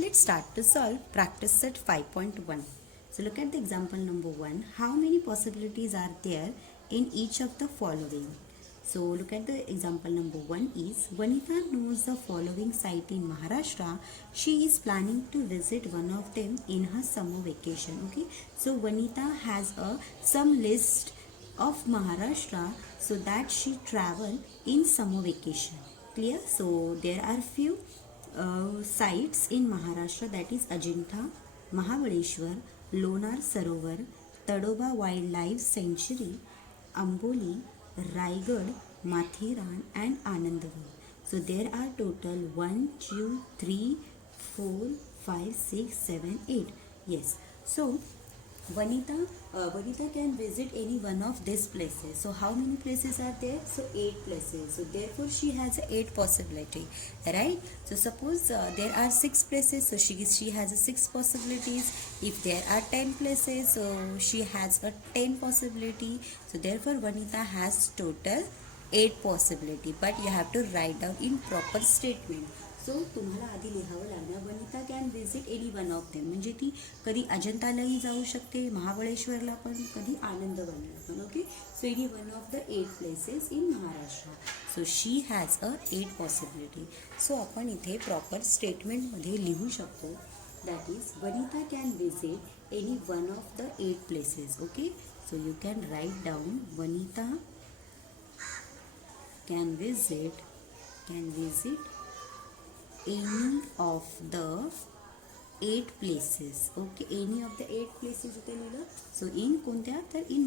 Let's start to solve practice set 5.1. So look at the example number 1. How many possibilities are there in each of the following? So look at the example number 1 is Vanita knows the following site in Maharashtra. She is planning to visit one of them in her summer vacation. Okay, so Vanita has some list of Maharashtra so that she travel in summer vacation. Clear? So there are few sites in Maharashtra, that is Ajanta, Mahabaleshwar, Lonar Sarovar, Tadoba Wildlife Sanctuary, Amboli, Raigad, Mathiran and Anandavali. So there are total 1, 2, 3, 4, 5, 6, 7, 8. Yes. So Vanita can visit any one of these places. So how many places are there? So 8 places. So therefore she has 8 possibility, right? So suppose there are 6 places, so she has 6 possibilities. If there are 10 places, so she has a 10 possibility. So therefore Vanita has total 8 possibility. But you have to write down in proper statement. So तुम्हाला आधी लिहावं लागणार Vanita can visit any one of them, म्हणजे ती कधी अजंतालाही जाऊ शकते, महाबळेश्वरला पण, कधी आनंदवनला पण. Okay, so any one of the 8 places in Maharashtra. So she has 8 possibility. So आपण इथे प्रॉपर स्टेटमेंटमध्ये लिहू शकतो, that is Vanita can visit any one of the 8 places. Okay, so you can write down Vanita can visit any of the 8 places. Okay, any of the 8 places इथे लिहिलं. So in कोणत्या, तर in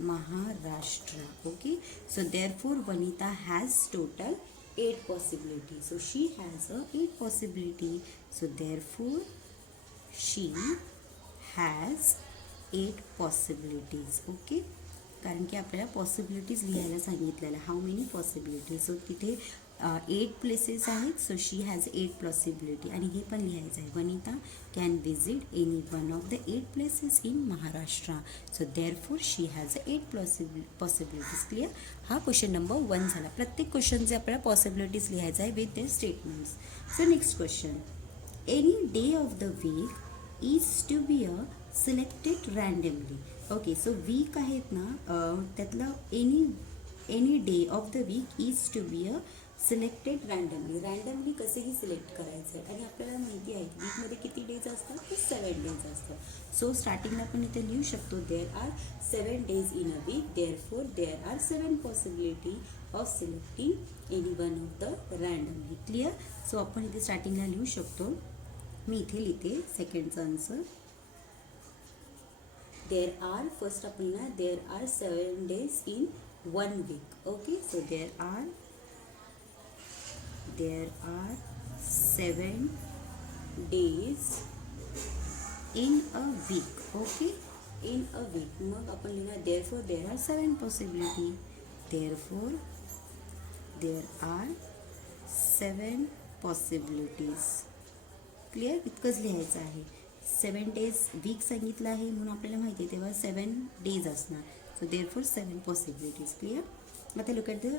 Maharashtra, okay. So therefore Vanita has total 8 possibility. So she has 8 possibility. So therefore she has 8 possibilities. Okay, कारण की आपल्याला possibilities लिहायला सांगितलेलं. How many possibilities. So तिथे 8 प्लेसेस आहेत. So she has 8 possibility. आणि हे पण लिहायचं आहे, Vanita can visit any one of the 8 places in Maharashtra. So therefore she has 8 possibilities. Clear? हा क्वेश्चन नंबर 1 झाला. प्रत्येक क्वेश्चनचे आपल्याला पॉसिबिलिटीज लिहायचं आहे with their statements. So next question, any day of the week is to be selected randomly. Okay, so week आहेत ना, त्यातलं any day of the week is to be selected randomly कसेही सिलेक्ट करायचं आहे. आणि आपल्याला माहिती आहे की वीकमध्ये किती डेज असतात, तर 7 डेज असतात. सो स्टार्टिंगला आपण इथे लिहू शकतो, there are 7 days in a week, therefore there are 7 possibility of selecting any one of the randomly. Clear? So आपण इथे स्टार्टिंगला लिहू शकतो, मी इथे लिहिते सेकंडचा आन्सर. देअर आर, फर्स्ट आपण ना, there are 7 days in 1 week. Okay, so there are 7 days in a week. Okay, in a week. मग आपण लिहिणार therefore there are 7 possibility. Therefore there are 7 possibilities. Clear? इतकंच लिहायचं आहे. 7 days वीक सांगितलं आहे म्हणून आपल्याला माहिती आहे, तेव्हा 7 days असणार. So therefore 7 possibilities. क्लिअर? आता look at the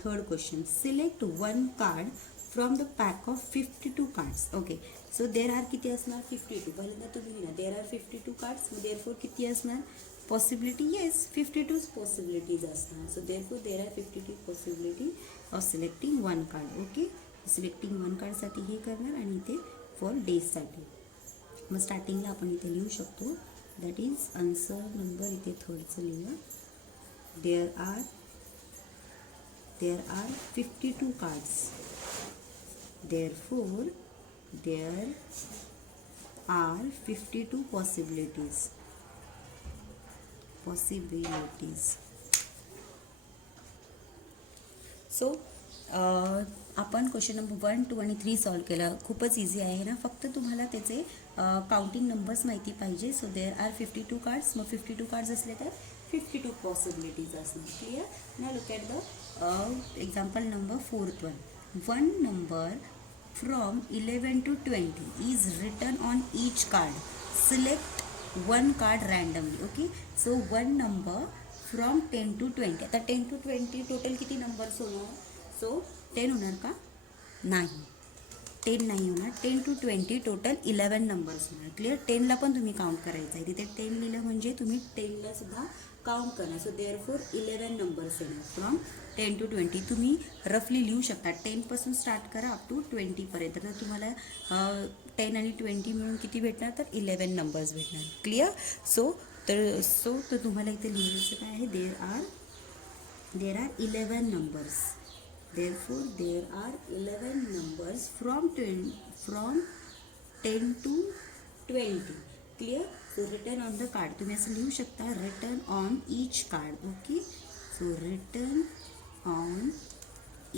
third question. Select one card from the pack of 52 cards. Okay, so there are किती असणार, 52. पहिल्यांदा तुम्ही लिहा, there are 52 cards. So therefore किती असणार possibility? Yes, 52 possibilities असणार. So therefore there are 52 possibility of selecting one card. Okay, selecting one card साठी हे करणार आणि इथे for days साठी. मग स्टार्टिंगला आपण इथे लिहू शकतो, दॅट इज आन्सर नंबर इथे थर्डचं लिहूया. There are 52 cards. Therefore, there are 52 possibilities. So, आपण क्वेश्चन नंबर 1, 2 आणि 3 सॉल्व केला. खूपच इझी आहे ना, फक्त तुम्हाला त्याचे काउंटिंग नंबर्स माहिती पाहिजे. So there are 52 cards. मग 52 कार्ड्स असले तर 52 पॉसिबिलिटीज असणार. Clear? Now look at the example number 4th one. One number from 11 to 20 is written on each card. Select one card randomly. Okay, so one number from 10 to 20. आता 10 to 20 total किती numbers होणार? So 10 होणार का? नाही. 10 नाही होणार, 10 to 20 total 11 numbers होणार. Clear. 10ला पण तुम्ही काउंट करायचं आहे, तिथे 10 लिहिलं म्हणजे तुम्ही 10ला सुद्धा काउंट करा. सो देअरफॉर 11 नंबर्स येणार फ्रॉम 10 to 20. तुम्ही रफली लिहू शकता, 10पासून स्टार्ट करा अप टू 20पर्यंत. तर तुम्हाला 10 आणि 20 मिळून किती भेटणार, तर 11 नंबर्स भेटणार. क्लिअर. सो तर तुम्हाला इथे लिहायचं काय आहे, there are 11 numbers. Therefore there are 11 numbers from 10 to 20. Clear. So written on the card, तुम्ही असं लिहू शकता, written on each card. Okay, so written on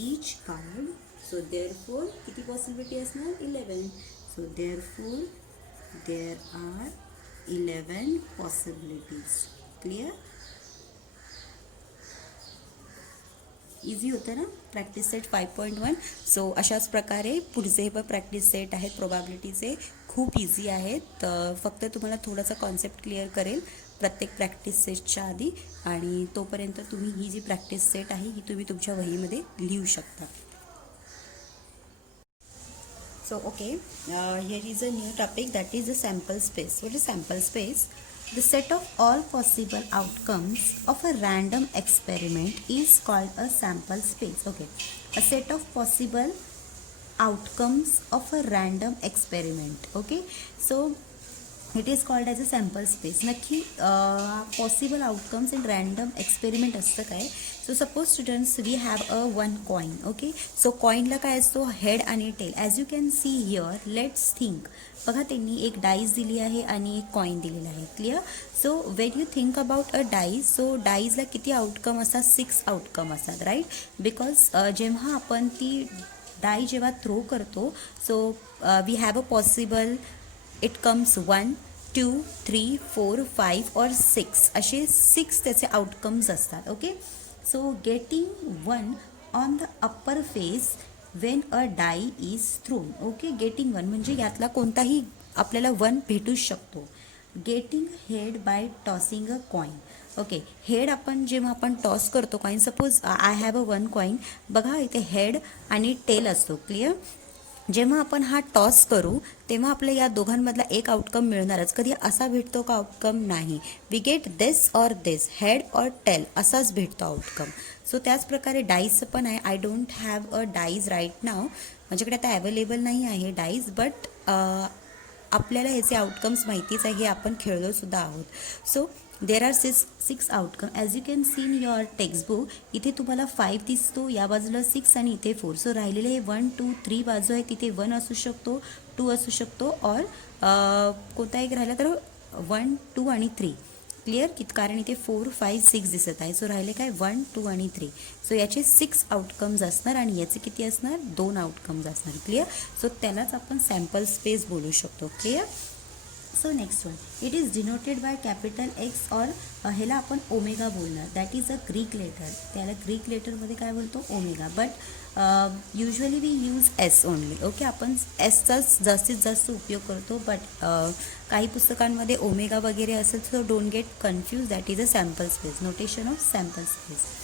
each card. So therefore किती possibility असणार, 11. So therefore there are 11 possibilities. Clear. Easy होतं ना practice set 5.1. So अशाच प्रकारे पुढचे पण प्रॅक्टिस सेट आहेत प्रोबॅबिलिटीचे, खूप इझी आहेत. फक्त तुम्हाला थोडासा कॉन्सेप्ट क्लिअर करेल प्रत्येक प्रॅक्टिस सेटच्या आधी, आणि तोपर्यंत तुम्ही ही जी प्रॅक्टिस सेट आहे ही तुम्ही तुमच्या वहीमध्ये लिहू शकता. So okay, here is a new topic, that is a sample space. What is sample space? The set of all possible outcomes of a random experiment is called a sample space. Okay, a set of possible outcomes of a random experiment. Okay, so it is called as a sample space. नक्की possible outcomes in random experiment असतं काय? So suppose students we have a one coin. Okay, so coinला काय असतो, head आणि tail. As you can see here, let's think. बघा त्यांनी एक dice दिली आहे आणि एक कॉइन दिलेला आहे. Clear. So when you think about a dice, so डाईजला किती आउटकम असतात, 6 आउटकम असतात, राईट. बिकॉज जेव्हा आपण ती डाई जेव्हा थ्रो करतो, so we have a possible, it comes 1 2 3 4 5 और 6 असे 6 त्याचे आउटकम्स असतात. Okay, so getting 1 on the upper face when a die is thrown. Okay, getting 1 म्हणजे यातला कोणताही आपल्याला 1 भेटूच शकतो. Getting head by tossing a coin. Okay, head आपण जेव्हा आपण टॉस करतो coin, suppose I have a 1 coin. बघा इथे हेड आणि टेल असतो. क्लिअर. जेव्हा आपण हा टॉस करू तेव्हा आपल्या या दोघांमधला एक आउटकम मिळणारच. कधी असा भेटतो का आउटकम? नाही. We get this or this, head or tail असाच भेटतो आउटकम. सो त्याच प्रकारे डाईजचं पण आहे. I don't have a dice right now, माझ्याकडे आता अवेलेबल नाही आहे डाईज, बट आपल्याला ह्याचे आउटकम्स माहितीच आहे, हे आपण खेळलो सुद्धा आहोत. So there are six outcome. As you can C in your textbook, इथे तुम्हाला 5 दिसतो, या बाजूला 6 आणि इथे 4. सो राहिलेले हे 1 2 3 बाजू आहे, तिथे 1 असू शकतो, 2 असू शकतो, और कोणता एक राहिला तर 1 2 आणि 3. क्लिअर. कारण इथे 4 5 6 दिसत आहे. सो राहिले काय 1 2 आणि 3. सो याचे 6 आउटकम्स असणार आणि याचे किती असणार, 2 आउटकम्स असणार. क्लिअर. सो त्यालाच आपण सॅम्पल स्पेस बोलू शकतो. Clear. So next one, it is denoted by capital x और ह्याला आपण ओमेगा बोलणार. That is a Greek letter. त्याला ग्रीक लेटरमध्ये काय बोलतो, omega. But usually we use s only. Okay, आपण एसचाच जास्तीत जास्त उपयोग करतो, बट काही पुस्तकांमध्ये ओमेगा वगैरे असेल. So don't get confuse. That is a sample space. Notation of sample space.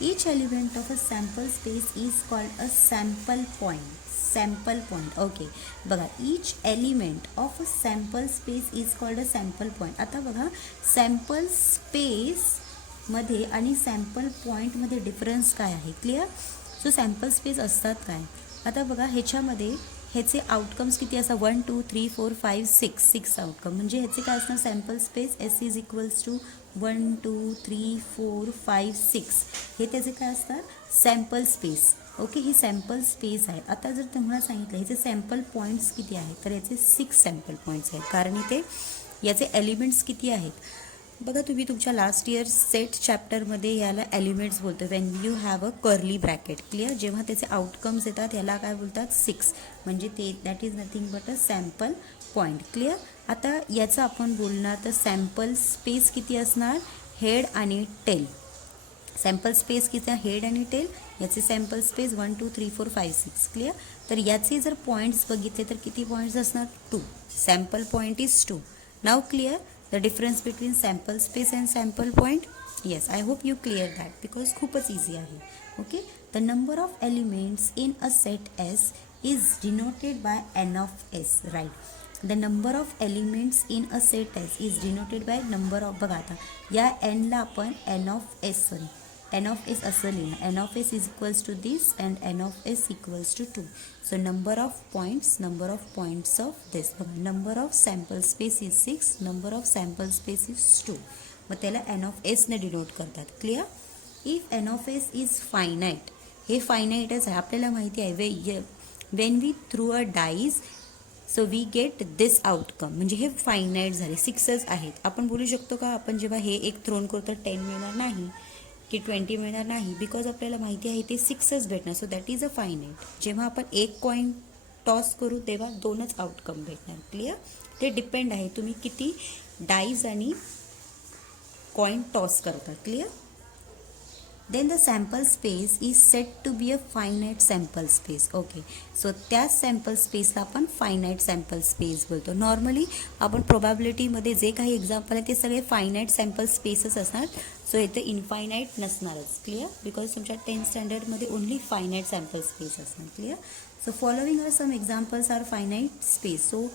Each element of a sample space is called a sample point. Sample point. Okay, बघा, each element of a sample space is called a sample point. आता बघा, sample space मध्ये आणि sample पॉईंटमध्ये difference काय आहे. Clear. So sample space असतात काय, आता बघा ह्याच्यामध्ये ह्याचे आउटकम्स किती असतात, 1 2 3 4 5 6 आउटकम. म्हणजे ह्याचे काय असणार, sample space S is equals to 1 2 3 4 5 6. हे त्याचे काय असतात, सॅम्पल स्पेस. ओके, ही सॅम्पल स्पेस आहे. आता जर तुम्हाला सांगितलं ह्याचे सॅम्पल पॉईंट्स किती आहेत, तर याचे 6 सॅम्पल पॉईंट्स आहेत. कारण इथे याचे एलिमेंट्स किती आहेत, बघा तुम्ही तुमच्या लास्ट इयर सेट चॅप्टरमध्ये याला एलिमेंट्स बोलतो, Wien you have a curly bracket. Clear. जेव्हा त्याचे आउटकम्स येतात याला काय बोलतात, 6. म्हणजे ते that is nothing but a sample point. Clear. आता याचं आपण बोलणार तर सॅम्पल स्पेस किती असणार, हेड आणि टेल. सॅम्पल स्पेस किती, हेड आणि टेल. याचे सॅम्पल स्पेस 1 2 3 4 5 6. क्लिअर. तर याचे जर पॉईंट्स बघितले तर किती पॉईंट्स असणार, 2. Sample point is 2. Now clear the difference between sample space and sample point? Yes, I hope you clear that because खूपच easy आहे. Okay, the number of elements in a set S is denoted by n of s, right? The number of elements in a set S is denoted by number of, बघा आता या n ला आपण n of s, n of s असं लिहिणार. n of s is equals to this and n of s equals to 2. So number of points of this, बघा number of sample space is 6, number of sample space is 2. मग त्याला n of s ने denote करतात. Clear? If n of s is finite, हे फायनाईटच आहे, आपल्याला माहिती आहे. When we throw a dies so we get this outcome, म्हणजे हे फायनाईट झाले, 6च आहेत. आपण बोलू शकतो का आपण जेव्हा हे एक थ्रोन करू तर 10 मिळणार नाही की 20 मिळणार नाही, बिकॉज आपल्याला माहिती आहे ते 6च भेटणार. So that is a finite. जेव्हा आपण एक कॉईन टॉस करू तेव्हा 2च आउटकम भेटणार. क्लिअर? ते डिपेंड आहे तुम्ही किती डाईज आणि कॉईन टॉस करता. Clear? Then the sample space is said to be a finite sample space. Okay, so त्या सॅम्पल स्पेसला आपण फायनाईट सॅम्पल स्पेस बोलतो. नॉर्मली आपण प्रोबॅबिलिटीमध्ये जे काही एक्झाम्पल आहे ते सगळे फायनाईट सॅम्पल स्पेसच असणार. सो इथे इनफायनाईट नसणारच. क्लिअर? बिकॉज तुमच्या 10th स्टँडर्डमध्ये ओनली फायनाईट सॅम्पल स्पेस असणार. Clear? So following are some examples are finite space. So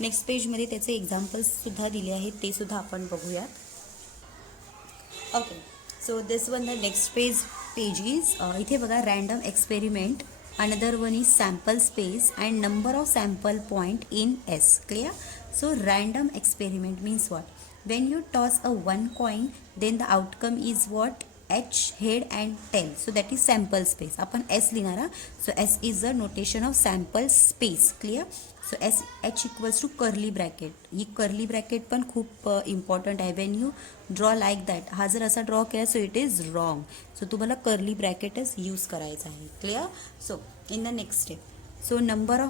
next पेजमध्ये त्याचे एक्झाम्पल्ससुद्धा दिले आहेत, ते सुद्धा आपण बघूयात. Okay, so this one, the next page is इथे बघा random experiment, another one is sample space and number of sample point in S. Clear? So random experiment means what? When you toss a one coin, then the outcome is what? H, head and tail. So that is sample space. आपण S लिहिणार. So S is the notation of sample space. Clear? So H equals to curly bracket. ही curly bracket पण खूप important आहे. When you draw like that, हा जर असा draw केला so it is wrong. So तुम्हाला कर्ली ब्रॅकेटच यूज करायचं आहे. Clear? So in the next step, so number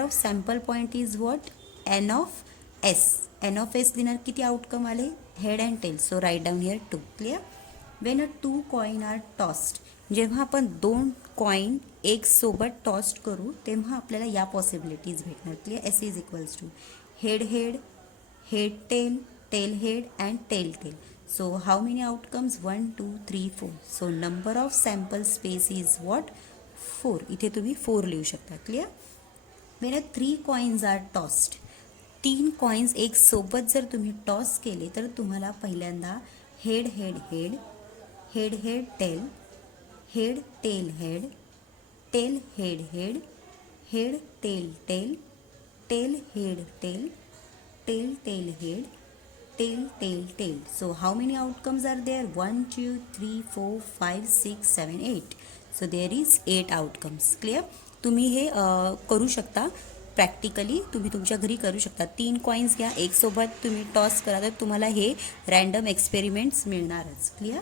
of sample point is what? N of s. N of s लिहिणार, किती आउटकम आले? Head and tail. So write down here 2. Clear? When a 2 coin are tossed, जेव्हा आपण 2 coin एक सोबत toast करू तेव्हा आपल्याला या पॉसिबिलिटीज भेटणार. Clear? S is equals to head head, head tail, tail head and tail tail. So how many outcomes? 1 2 3 4. So number of sample space is what? 4. इथे तुम्ही 4 लिहू शकता. Clear? When a 3 coins are tossed, 3 coins एक सोबत जर तुम्ही toss केले तर तुम्हाला पहिल्यांदा head head head, head head tail, head tail head, tail head head, head tail tail, tail head tail, tail tail head, tail tail tail. So how many outcomes are there? 1 2 3 4 5 6 7 8. So there is 8 outcomes. Clear? तुम्ही हे करू शकता practically, तुम्ही तुमच्या घरी करू शकता. 3 coins घ्या, एक सोबत तुम्ही टॉस करा तर तुम्हाला हे रँडम एक्सपेरिमेंट्स मिळणारच. Clear?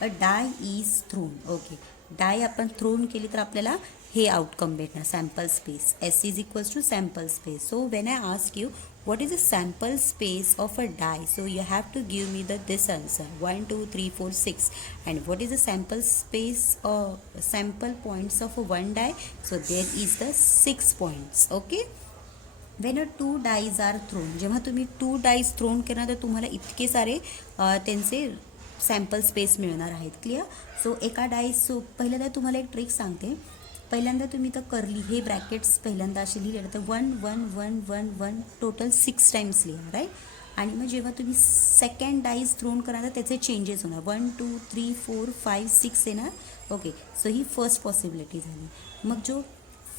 A die is thrown. Okay, die आपण थ्रोन केली तर आपल्याला हे आउटकम भेटणार, sample space. S is equals to sample space. So when I ask you what is the sample space of a die, so you have to give me this answer 1 2 3 4 6. And what is the sample space or sample points of a one die? So there is the 6 points. Okay, when a 2 dice are thrown, जेव्हा तुम्ही 2 dice throne करणार तर तुम्हाला इतके सारे त्यांचे sample space मिळणार आहेत. क्लिअर? सो एका डाईस, सो पहिल्यांदा तुम्हाला एक ट्रिक सांगते. पहिल्यांदा तुम्ही तर कर्ली हे ब्रॅकेट्स पहिल्यांदा असे लिहिले तर 1 1 1 1 1 टोटल 6 टाइम्स लिहा. राईट? आणि मग जेव्हा तुम्ही सेकंड डाईज थ्रोन कराल तर त्याचे चेंजेस होणार. 1 2 3 4 5 6 येणार. ओके, सो ही फर्स्ट पॉसिबिलिटी झाली. मग जो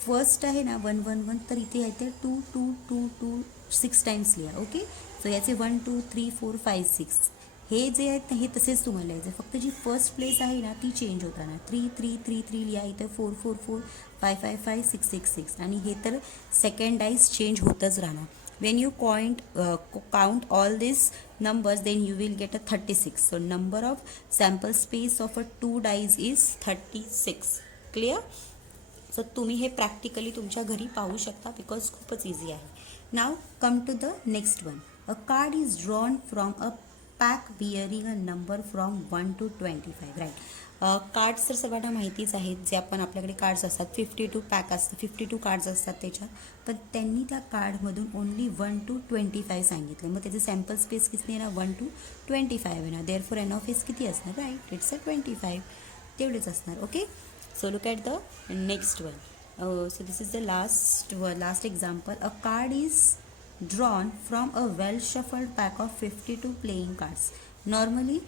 फर्स्ट आहे ना 1 1 1, तर इथे येते 2 2 2 2 6 टाइम्स लिहा. ओके, सो याचे 1 2 3 4 5 6 हे जे आहेत हे तसेच तुम्हाला लिहायचं. फक्त जी फर्स्ट प्लेस आहे ना ती चेंज होताना. 3 3 3 3 लिहा, इथं 4 4 4 5 5 5 6 6 6. आणि हे तर सेकंड डाईस चेंज होतच राहणार. Wien you count all this numbers, then you will get a 36. So number of sample space of a 2 dice is 36. Clear? So तुम्ही हे प्रॅक्टिकली तुमच्या घरी पाहू शकता बिकॉज खूपच इझी आहे. Now come to the next one. A card is drawn from a pack bearing a number from 1 to 25. Right? Cards तर सगळ्यांना माहितीच आहेत. जे आपण आपल्याकडे कार्ड्स असतात 52 पॅक असतात, 52 कार्ड्स असतात त्याच्यात. पण त्यांनी त्या कार्डमधून ओनली 1 to 25 सांगितलं. मग त्याचे सॅम्पल स्पेस किती येणार? 1 to 25 येणार. Therefore n of s किती असणार? Right, it's a 25. तेवढेच असणार. Okay, so look at the next one. So this is the last example. A card is drawn from a well shuffled pack of 52 playing cards. Normally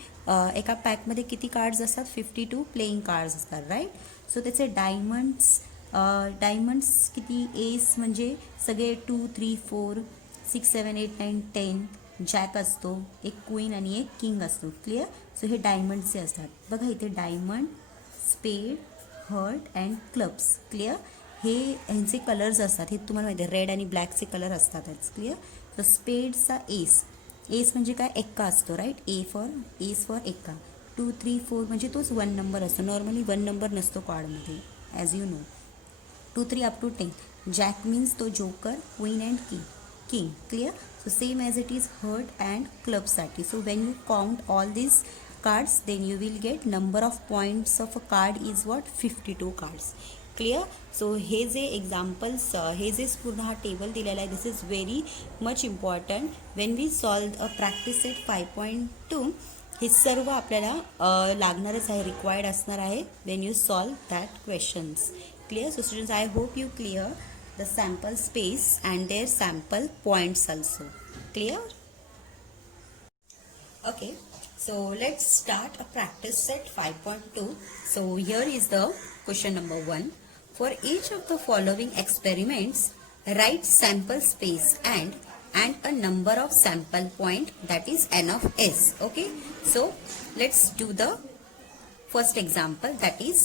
एका पॅकमध्ये किती cards असतात? 52 playing cards असतात, right. So त्याचे diamonds किती? S म्हणजे सगळे 2 3 4 6 7 8 9 10. Jack असतो, एक क्वीन आणि एक किंग असतो. क्लिअर. सो हे डायमंडचे असतात. बघा इथे डायमंड, स्पेड, हर्ट अँड क्लब्स. क्लिअर. हे ह्यांचे कलर्स असतात, हे तुम्हाला माहिती आहे, रेड आणि ब्लॅकचे कलर असतातच. क्लिअर. सो स्पेडचा एस म्हणजे काय? एक्का असतो, राईट. S for Ekka. 2 3 4 म्हणजे तोच 1 नंबर असतो. नॉर्मली 1 नंबर नसतो कार्डमध्ये, as you know. 2 3 up to 10. Jack means तो joker, queen and king. Clear. So same as it is heart and क्लबसाठी. So when you count all this cards, then you will get number of points of a card is what? 52 cards. Clear. So हे जे examples, हे जे पूर्ण हा table दिलेला आहे, this is very much important when we solve a practice set 5.2. हे सर्व आपल्याला लागणारच आहे, रिक्वायर्ड असणार आहे when you solve that questions. Clear. So students, I hope you clear the sample space and their sample points also. Clear. Okay. So let's start a practice set 5.2. So here is the question number 1. For each of the following experiments, write sample space and a number of sample point, that is n of s. Okay. So let's do the first example, that is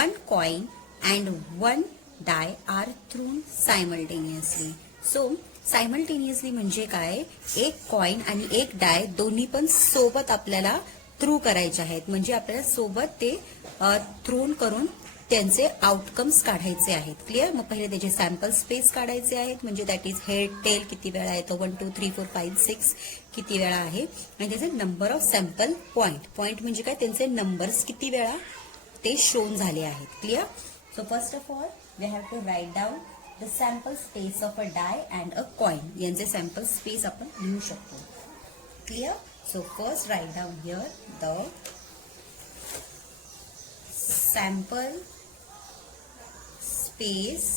one coin and one die are thrown simultaneously. So simultaneously म्हणजे काय? एक coin आणि एक डाय दोन्ही पण सोबत आपल्याला through करायचे आहेत. म्हणजे आपल्याला सोबत ते थ्रोन करून त्यांचे आउटकम्स काढायचे आहेत. क्लिअर. मग पहिले त्याचे सॅम्पल स्पेस काढायचे आहेत, म्हणजे दॅट इज हेड, टेल किती वेळा येतो, 1 2 3 4 5 6 किती वेळा आहे, आणि त्याचे नंबर ऑफ सॅम्पल पॉइंट म्हणजे काय? त्यांचे नंबर्स किती वेळा ते शोन झाले आहेत. Clear. So first of all we have to write down the sample space of a die and a coin. यांचे sample space आपण लिहू शकतो. Clear. So first write down here the sample space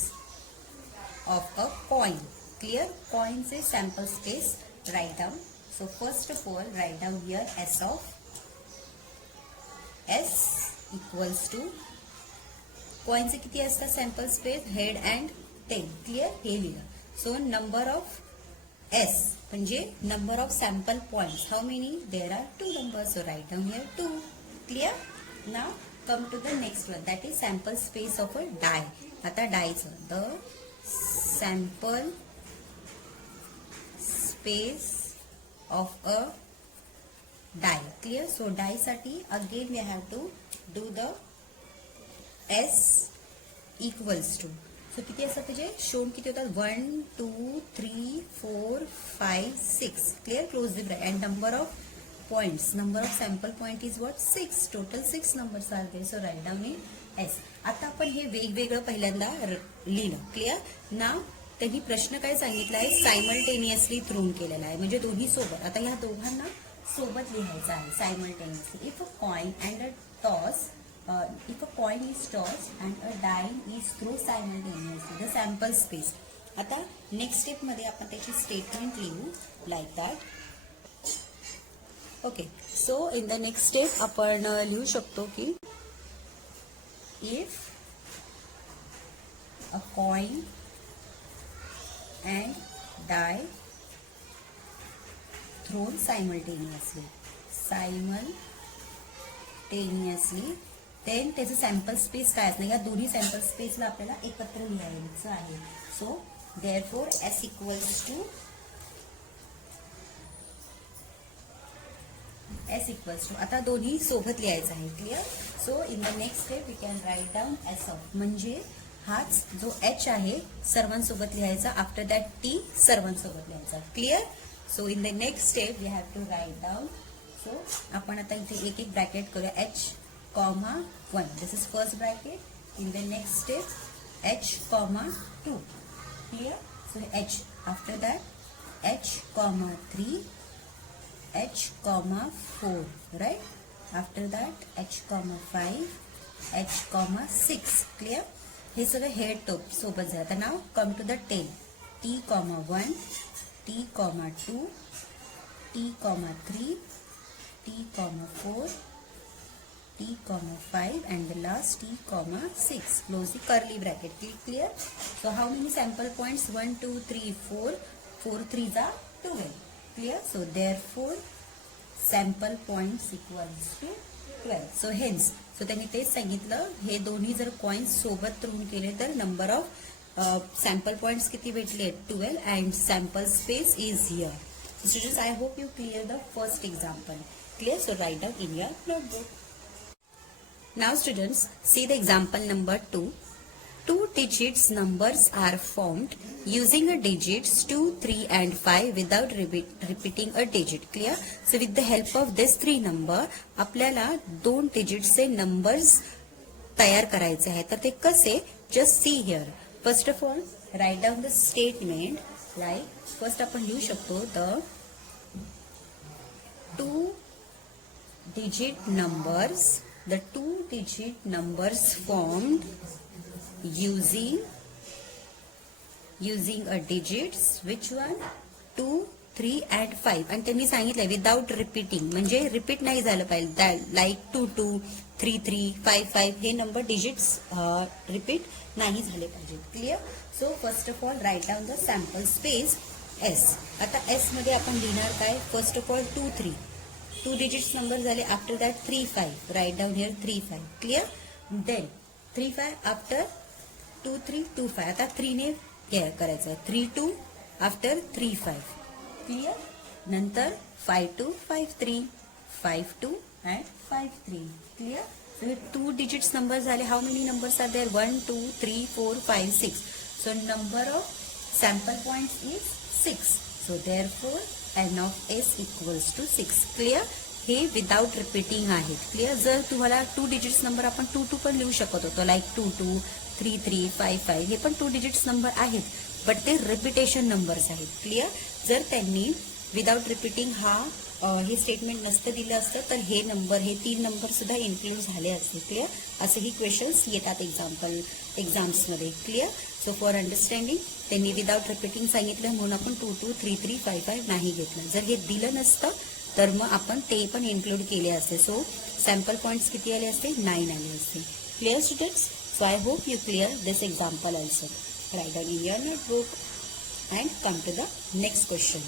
of a coin. Clear. Coin चे sample space write down. So first of all write down here s equals to coin चे किती असतात sample space? Head and tail. Clear. हे लिहिलं. So number of S म्हणजे number of sample points. How many? There are 2 numbers. So write down here 2. Clear. Now come to the next one, that is sample space of a die. आता डायचं the sample space of a die. Clear. So डायसाठी again we have to do the S equals to. सो किती असतात त्याचे shown? किती होतात? 1 2 3 4 5 6. Clear. Close the bracket. And number of points, number of sample point is what? 6. Total 6 numbers are there. So write down in S. आता आपण हे वेगवेगळं पहिल्यांदा लिहिलं. क्लिअर. नाव त्यांनी प्रश्न काय सांगितला आहे? सायमल्टेनियसली थ्रोन केलेला आहे, म्हणजे दोन्ही सोबत. आता ह्या दोघांना सोबत लिहायचं आहे simultaneously. If a coin and a toss, if a coin is tossed and a die is thrown simultaneously, the sample space. आता नेक्स्ट स्टेप मध्ये आपण त्याची स्टेटमेंट लिहू like that. Okay. So in the next step आपण लिहू शकतो की if a coin and die thrown simultaneously then त्याचं सॅम्पल स्पेस काय असणार? या दोन्ही सॅम्पल स्पेसला आपल्याला एकत्र लिहायचं आहे. So therefore S equals to आता दोन्ही सोबत लिहायचं आहे. Clear. So in the next step we can write down S of, म्हणजे हाच जो एच आहे सर्वांसोबत लिहायचा. आफ्टर दॅट टी सर्वांसोबत लिहायचा. Clear. So in the next step we have to write down. So आपण आता इथे एक एक ब्रॅकेट करूया. H comma 1. This is first bracket. In the next step, h comma 2. Clear. So h. After that h comma 3, h comma 4. Right. After that h comma 5, h comma 6. Clear. हे सगळं head top सोबत झालं. आता now come to the tail. T,1, T,2, T,3, T,4, T,5 and the last T,6. Close the curly bracket. Clear? So how many sample points? 1, 2, 3, 4. 4 3s are 12. Clear? So therefore sample points equals to 12. So hence, so त्यांनी तेच सांगितलं, हे दोन्ही जर coins सोबत रून केले तर number of sample points किती भेटले? 12 and sample space is here. So students, I hope you clear the first example. Clear? So write down in your notebook. Now students, see the example number 2. Two digits numbers are formed using a digits 2, 3 and 5 without repeating a digit. Clear? So with the help of this 3 number, आपल्याला 2 digits चे numbers तयार करायचे आहेत. तर ते कसे? Just see here. First of all, write down the statement. Like first आपण लिहू शकतो the 2 digit numbers formed using a digits which one? 2, 3 and 5. आणि त्यांनी सांगितलंय विदाउट रिपीटिंग, म्हणजे रिपीट नाही झालं पाहिजे. लाईक 2, 2, 3, 3, 5, 5 हे नंबर डिजिट्स रिपीट नाही झाले पाहिजे. Clear? So first of all write down the sample space S. आता एस मध्ये आपण लिहिणार काय? First of all 2, 3. 2 digits number झाले. After that 3, 5. Write down here 3, 5. Clear? Then 3, 5 after 2, 3, 2, 5. आता 3 ने करायचं. 3, 2 आफ्टर 3, 5. क्लिअर? नंतर 5, 2, 5, 3. 5, 2 and 5, 3. Clear? So 2 digits number झाले. How many numbers are there? 1, 2, 3, 4, 5, 6. So number of sample points is 6. So therefore n of s equals to 6. Clear? हे without repeating आहेत. Clear? जर तुम्हाला 2 digits number आपण 2, 2 पण लिहू शकत होतो. लाईक 2, 2, 3, 3, 5, 5 हे पण 2 डिजिट्स नंबर आहेत, बट ते रिपिटेशन नंबर्स आहेत. क्लिअर? जर त्यांनी विदाउट रिपीटिंग हे स्टेटमेंट नसतं दिलं असतं तर हे 3 नंबर सुद्धा इन्क्लूड झाले असते. क्लिअर? असेही क्वेश्चन्स येतात एक्झाम्समध्ये. क्लिअर? सो फॉर अंडरस्टँडिंग त्यांनी विदाउट रिपीटिंग सांगितलं म्हणून आपण 2, 2, 3, 3, 5, 5 नाही घेतलं. जर हे दिलं नसतं तर मग आपण ते पण इन्क्लूड केले असते. सो सॅम्पल पॉइंट्स किती आले असते? 9 आले असते. Clear students? So I hope you clear this example also. Write down in your notebook and come to the next question.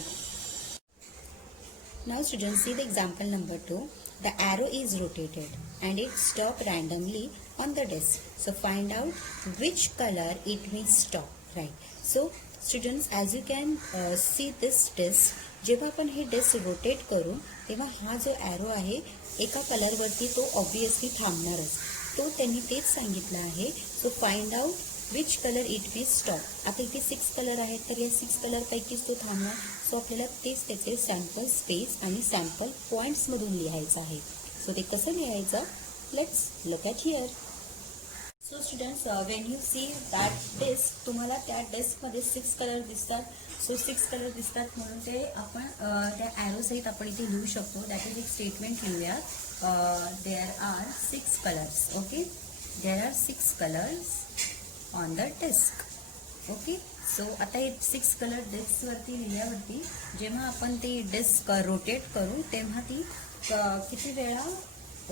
Now students, see the example number 2. The arrow is rotated and it stopped randomly on the disc. So find out which color it will stop. Right. So students, as you can see this disc, जेव्हा आपण हे disk rotate करू तेव्हा हा जो arrow आहे एका कलरवरती तो ऑब्वियसली थांबणारच. तो त्यांनी तेच सांगितलं आहे. So find out which colour it will stop. आता इथे 6 कलर आहेत तर या 6 कलरपैकीच तो थांबणार. सो आपल्याला तेच त्याचे सॅम्पल स्पेस आणि सॅम्पल पॉईंट्समधून लिहायचं आहे. सो ते कसं लिहायचं? Let's look at here. So students, when you see that disc, तुम्हाला त्या डिस्कमध्ये 6 कलर दिसतात. सो 6 कलर दिसतात म्हणून ते आपण त्या ॲरो सहित आपण इथे लिहू शकतो. दॅट इज एक स्टेटमेंट लिहूया. There are 6 colours. Okay, there are 6 colours on the disc. Okay, so आता हे 6 कलर डिस्कवरती लिहिल्यावरती जेव्हा आपण ती डिस्क रोटेट करू तेव्हा ती किती वेळा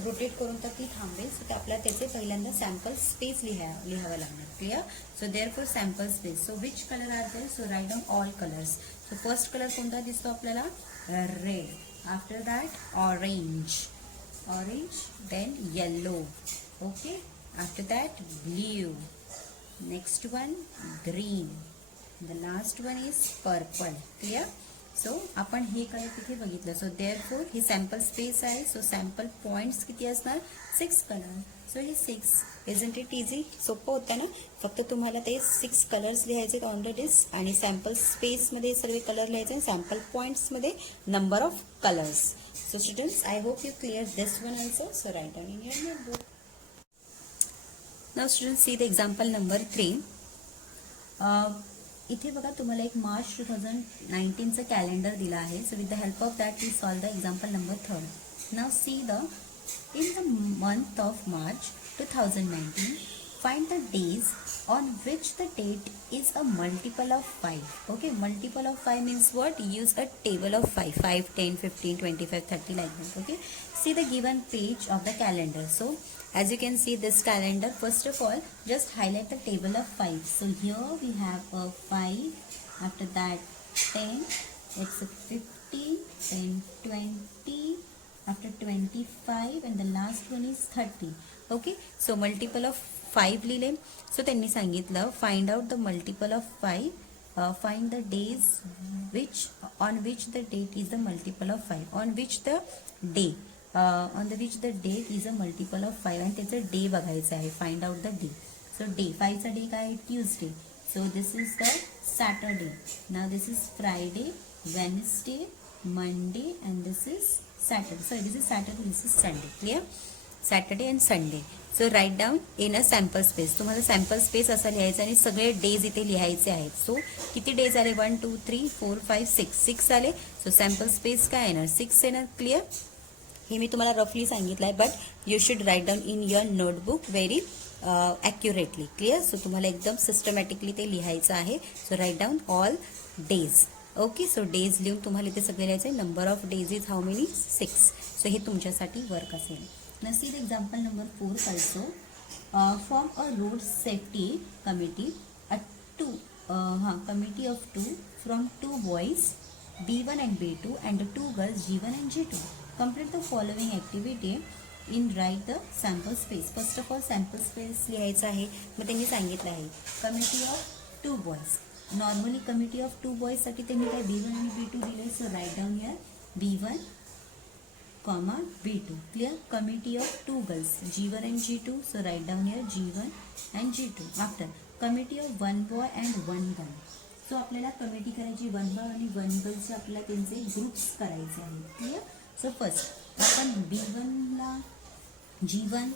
रोटेट करून तर ती थांबेल. सो ते आपल्याला त्याचे पहिल्यांदा सॅम्पल स्पेस लिहावं लागणार. Clear? So therefore sample space. So which colour are there? So write down all colours. So first colour कोणता दिसतो आपल्याला? Red. After that orange. Then yellow. Okay, after that blue. Next one green. The last one is purple. Clear? So आपण हे colour तिथे बघितलं. So therefore ही sample space आहे. So sample points किती असणार? 6 कलर. सो हे 6. Isn't it easy? सोपं होतं ना? फक्त तुम्हाला ते 6 कलर्स लिहायचे ऑन द डिस्क आणि सॅम्पल स्पेसमध्ये सर्व कलर लिहायचे आणि सॅम्पल पॉइंट्समध्ये number of colours. So students, I hope you clear this one also. So write down in your notebook. Now students, see the example number 3. इथे बघा तुम्हाला एक मार्च 2019चं कॅलेंडर दिलं आहे. So with the help of that we solve the example number 3. Now see the in the month of March 2019 find the days on which the date is a multiple of 5. Okay, multiple of 5 means what? Use a table of 5, 5, 10, 15, 25, 30 like that. Okay, see the given page of the calendar. So as you can see this calendar, first of all just highlight the table of 5. So here we have a 5, after that 10, it's a 15, then 20, after 25, and the last one is 30. Okay, so multiple of 5 लिहिले. So त्यांनी सांगितलं find out the multiple of 5, find the days on which the date is the multiple of 5, on which the day, on the which the date is a multiple of 5, आणि त्याचं day बघायचं आहे. find out the day. So day 5 चा day काय? Tuesday. So this is the Saturday. Now this is Friday, Wednesday, Monday, and this is Saturday. Sorry, this is Saturday, this is Sunday. Clear? Saturday and Sunday. So write down in a sample space. तुम्हाला sample space असं लिहायचं आणि सगळे days इथे लिहायचे आहेत. So किती days आले? 1 2 3 4 5 6 आले. सो सॅम्पल स्पेस काय येणार? 6 येणार. क्लिअर? हे मी तुम्हाला रफली सांगितलं आहे, but you should write down in your notebook very accurately. Clear? So तुम्हाला एकदम सिस्टमॅटिकली ते लिहायचं आहे. So write down all days. Okay, so days लिहून तुम्हाला इथे सगळे लिहायचं आहे. Number of days is how many? 6. So हे तुमच्यासाठी वर्क असेल. Now see the example number 4 also. Form a road safety committee, committee of 2 from 2 boys B1 and B2 and 2 girls G1 and G2. Complete the following activity in write the sample space. First of all sample space लिहायचं आहे. मग त्यांनी सांगितलं आहे committee of 2 boys. Normally committee of 2 boys साठी त्यांनी काय B1 आणि B2 दिले. So write down here B1, B2. Clear? Committee of 2 girls G1 and G2. So write down here G1 and G2. After committee of 1 boy and 1 girl. So आपल्याला committee करायची 1 boy आणि 1 गर्लचे आपल्याला त्यांचे groups करायचे आहेत. Clear? So first आपण B1 ला G1,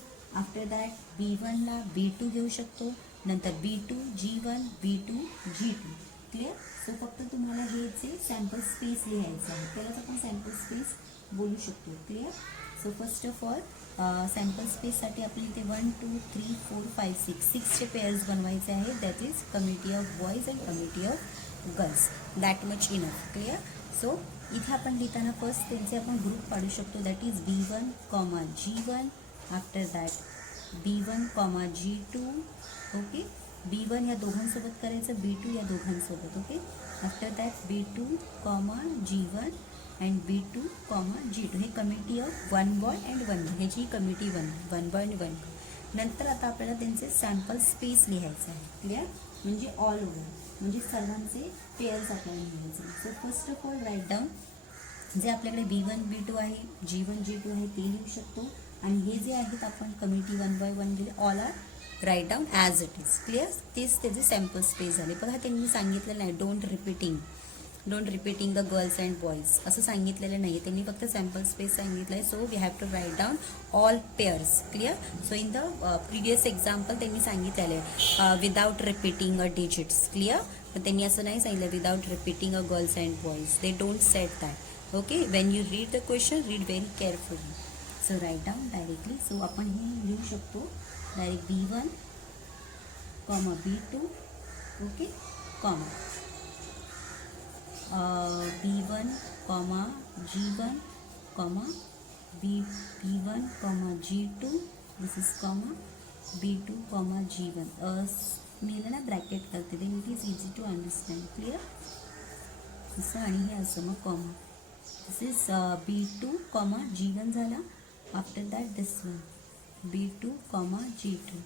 after that B1 ला B2 घेऊ शकतो, नंतर B2 G1, B2 G2. Clear? So फक्त तुम्हाला हे जे सॅम्पल स्पेस लिहायचं आहे त्यालाच आपण सॅम्पल स्पेस बोलू शकतो. Clear? So first of all sample स्पेससाठी आपल्याला इथे 1 2 3 4 5 6चे पेअर्स बनवायचे आहेत. That is committee of boys and committee of girls. That much enough. Clear? So इथे आपण लिहिताना फर्स्ट त्यांचे आपण ग्रुप काढू शकतो. That is B1, G1, after that B1, G2. Okay, B1 या दोघांसोबत करायचं, B2 या दोघांसोबत. Okay, after that B2, G1 and B2, G2. हे committee of 1 boy and 1 girl. ह्याची कमिटी 1 बॉय आणि 1 गर्ल. नंतर आता आपल्याला त्यांचे सॅम्पल स्पेस लिहायचं आहे. क्लिअर? म्हणजे ऑल ओव्हर, म्हणजे सर्वांचे पेअर्स आपल्याला लिहायचे. So first of all write down जे आपल्याकडे B1, B2 आहे, G1, G2 आहे ते लिहू शकतो. आणि हे जे आहेत आपण कमिटी 1 बाय 1 दिले, all are write down as it is. Clear? तेच त्याचे सॅम्पल स्पेस झाले. बघा त्यांनी सांगितलं नाही don't repeating the girls and boys असं सांगितलेलं नाही. त्यांनी फक्त सॅम्पल स्पेस सांगितलं आहे. So we have to write down all pairs. Clear? So in the previous example त्यांनी सांगितलेलं आहे without repeating a digits. Clear? पण त्यांनी असं नाही सांगितलं without repeating a girls and boys. They don't set that. Okay, when you read the question read very carefully. So write down directly. So आपण हे लिहू शकतो direct B1, B2. Okay, comma B1, G1, B1, G2. This is comma B2, G1. मी ना bracket करते, then it is easy to understand. Clear? असं आणि हे असं मग comma. This is B2, G1 झाला. After that this one B2, G2.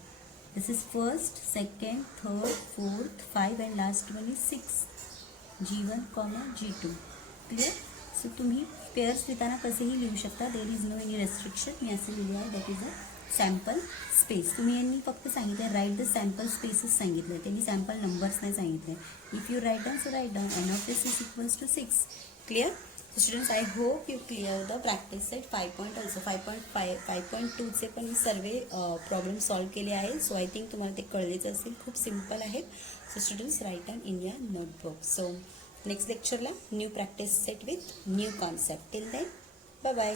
This is first, second, third, fourth, 5 and last one is 6. G1, G2. Clear? So तुम्ही pairs लिहिताना कसेही लिहू शकता. There is no any restriction. मी असं लिहिले आहे that is a sample space. तुम्ही यांनी फक्त सांगितलं राईट द सॅम्पल स्पेसेस सांगितलं, त्यांनी सॅम्पल नंबर्स नाही सांगितले. If you write down so write down n of this is equals to 6. Clear? So students, I hope you clear the practice set 5 point also 5.5 5.2चे पण मी सर्व problem solve केले आहे. So I think तुम्हाला ते कळलेच असेल. खूप सिम्पल आहेत. So students write down in your notebook. So next लेक्चरला new practice set with new concept. Till then bye bye.